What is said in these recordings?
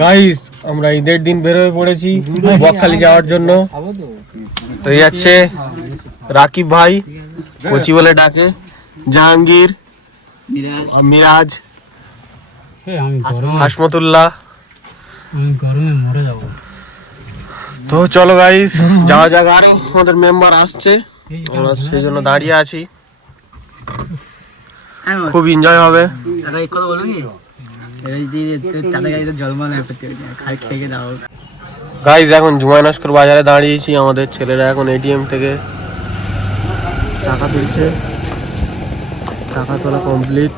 Guys আমরা ঈদের দিন বের হয়ে পড়েছি বকখালি যাওয়ার জন্য। তো এই যাচ্ছে রাকিব ভাই, কোচি বলে ডাকে, জাহাঙ্গীর, মিরাজ, হাসমতুল্লাহ। তো চলো গাইস যাওয়া যাক। আরে আমাদের মেম্বার আসছে, আমরা সেই জন্য দাঁড়িয়ে আছি। খুব এনজয় হবে। গাইস এখন জুমানস্কর বাজারে দাঁড়িয়েছি, আমাদের ছেলেরা এখন এটিএম থেকে টাকা তুলছে। টাকা তোলা কমপ্লিট।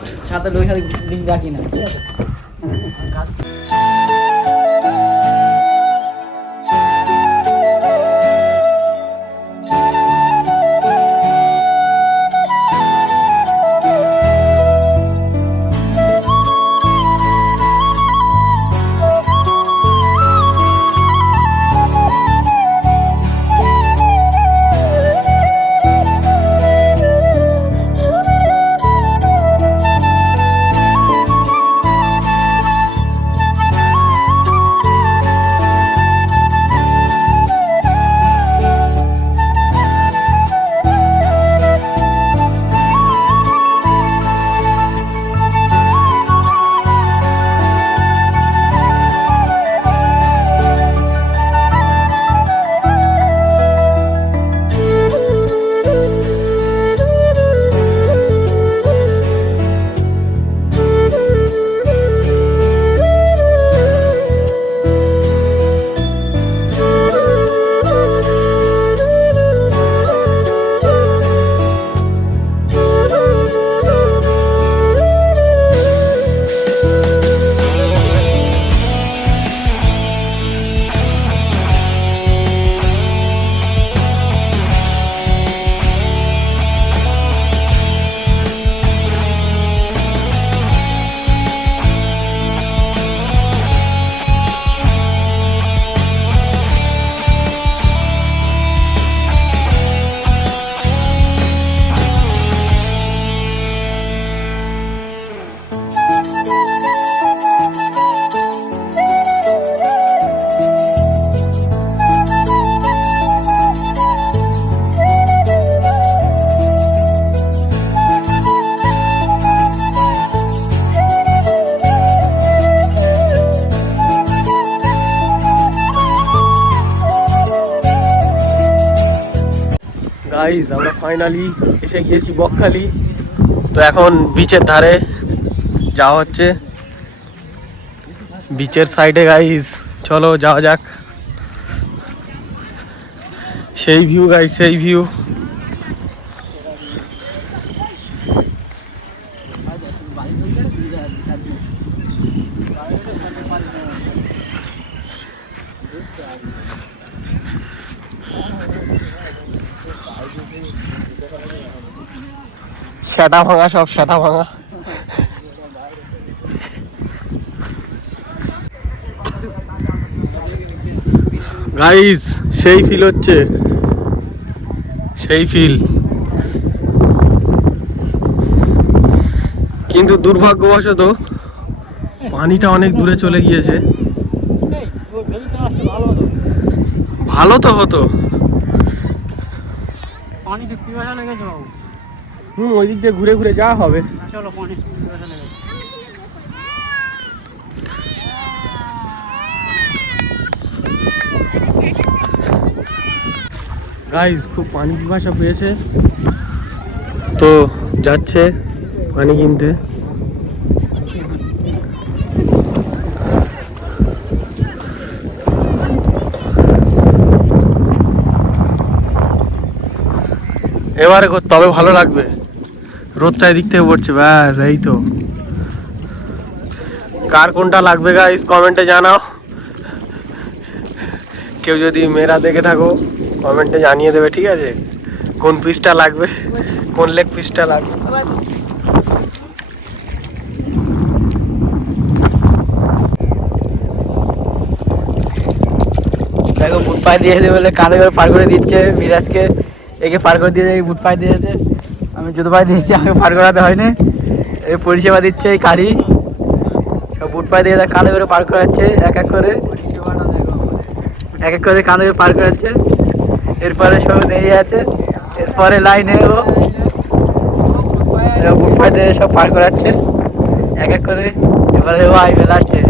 গাইস আমরা ফাইনালি এসে গিয়েছি বকখালি। তো এখন বিচের ধারে যাওয়া হচ্ছে, বিচের সাইডে। গাইস চলো যাওয়া যাক। সেই ভিউ গাইস, সেই ভিউ। সেটা ভাঙা, সব সেটা ভাঙা। গাইস সেই ফিল হচ্ছে, সেই ফিল। কিন্তু দুর্ভাগ্যবশত পানিটা অনেক দূরে চলে গিয়েছে। ভালো তো হতো। ওই দিক দিয়ে ঘুরে ঘুরে যাওয়া হবে। গাইস খুব পানি পিপাসা পেয়েছে, তো যাচ্ছে পানি কিনতে। এবারে তবে ভালো লাগবে, রোদটা এদিক থেকে পড়ছে। ব্যাস এই তো। কার কোনটা লাগবে গাইস কমেন্টে জানাও। কেউ যদি মেয়েরা দেখে থাকো কমেন্টে জানিয়ে দেবে, ঠিক আছে? কোন পিসটা লাগবে, কোন লেগ পিসটা লাগবে। দেখো বুট পায়ে দিয়েছে বলে কানে করে পার করে দিচ্ছে মিরাজকে। একে পার করে দিয়েছে, বুট পায়ে দিয়েছে। আমি জুতো পায়ে দিয়েছি, আমাকে পার করাতে হয়নি। এই পরিষেবা দিচ্ছে এই কারি। সব বুট পায়ে দিয়ে কাঁধে করে পার করাচ্ছে এক এক করে কাঁধে করে পার করাচ্ছে। এরপরে সব দেরি আছে, এরপরে লাইনে ও বুট পায়ে দিয়ে সব পার করাচ্ছে এক এক করে। এবারে ও আইবে লাস্টে।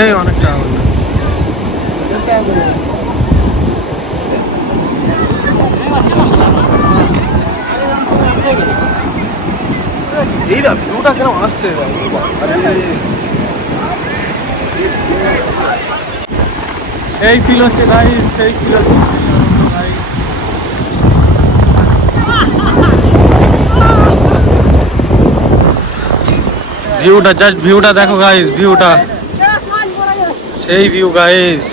এই অনেক টাকা বললো। এই দা ভিউটা কেন আসছে, সেই ফিল হচ্ছে গাইস, সেই ফিল হচ্ছে গাইস। ভিউটা জাস্ট ভিউটা দেখো গাইস, ভিউটা সেই ভিউ গাইস।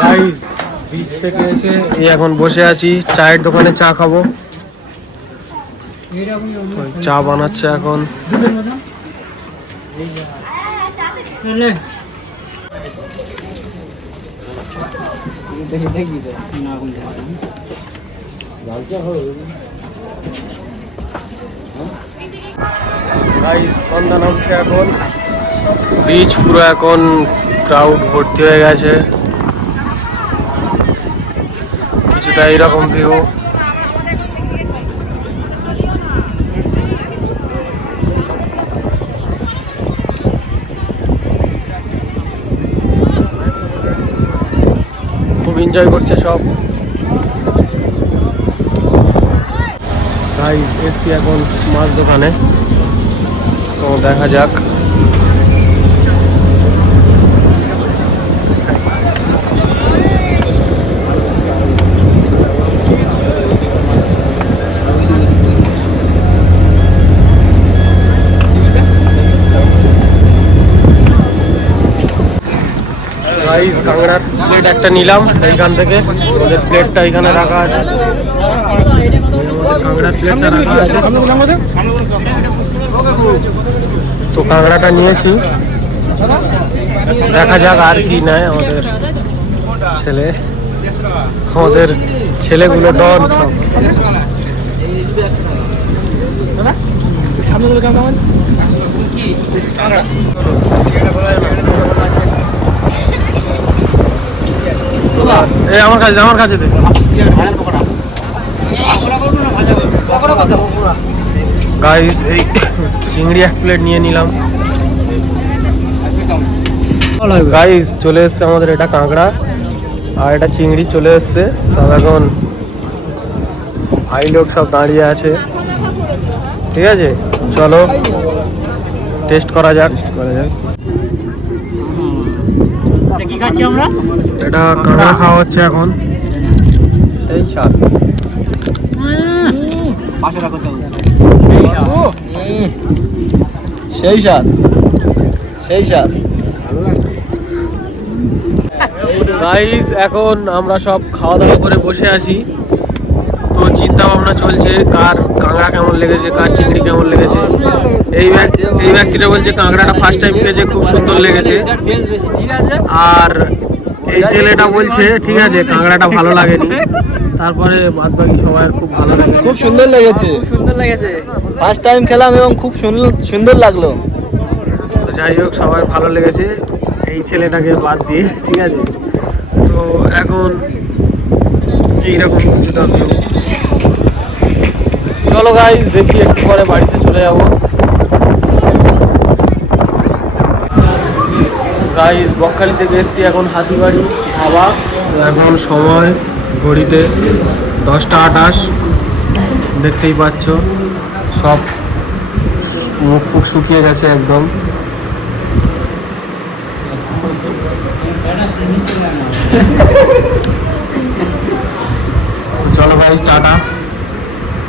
গাইস বিচ থেকে এসে এই এখন বসে আছি, চায়ের দোকানে চা খাবো। চা বানাচ্ছে এখন। গাইস সন্ধ্যা নামছে এখন, বিচ পুরো এখন ক্রাউড ভর্তি হয়ে গেছে। কিছুটা এইরকম ভিউ। খুব এনজয় করছে সব। গাইস এসছি এখন মাছ দোকানে, তো দেখা যাক। গাইস কাঁকড়ার প্লেট একটা নিলাম এইখান থেকে, ওদের প্লেটটা এখানে রাখা আছে, কাঁকড়ার প্লেটটা রাখা আছে। তো কাঁকড়াটা নিয়েছি, দেখা যাক আর কি নেয় আমাদের ছেলেগুলো ডন সব। এই আমার কাছে দে গাইস। এই চিংড়ি এক প্লেট নিয়ে নিলাম গাইস। চলে এসছে আমাদের এটা কাঁকড়া আর এটা চিংড়ি চলে এসছে সব। এখন ভাই লোক সব দাঁড়িয়ে আছে, ঠিক আছে চলো টেস্ট করা যাক। কি খাচ্ছি আমরা? এটা কাঁকড়া খাওয়া হচ্ছে এখন। সেই স্বাদ, সেই স্বাদ, সেই স্বাদ। গাইস এখন আমরা সব খাওয়া দাওয়া করে বসে আছি, তো চিন্তা ভাবনা চলছে কার কাঁকড়া কেমন লেগেছে, কার চিংড়ি কেমন লেগেছে। এই ব্যক্তিটা বলছে কাঁকড়াটা ফার্স্ট টাইম খেয়েছে, খুব সুন্দর লেগেছে। আর এই ছেলেটা বলছে ঠিক আছে কাঁকড়াটা ভালো লাগেনি। তারপরে বাদ বাকি সবার খুব ভালো লেগেছে, খুব সুন্দর লেগেছে, সুন্দর লেগেছে। ফার্স্ট টাইম খেলাম এবং খুব সুন্দর লাগলো। তো যাই হোক সবার ভালো লেগেছে এই ছেলেটাকে বাদ দিয়ে, ঠিক আছে। তো এখন এইরকম কিছুটা চলো চলো গাইস, দেখি একটু পরে বাড়িতে চলে যাব। গাইস বকখালি থেকে এসছি এখন হাতিবাড়ি ধাবা। তো এখন সময় ঘড়িতে 10টা 28, দেখতেই পাচ্ছ সব মুখ ফুক শুকিয়ে গেছে একদম। চলো ভাই টাটা।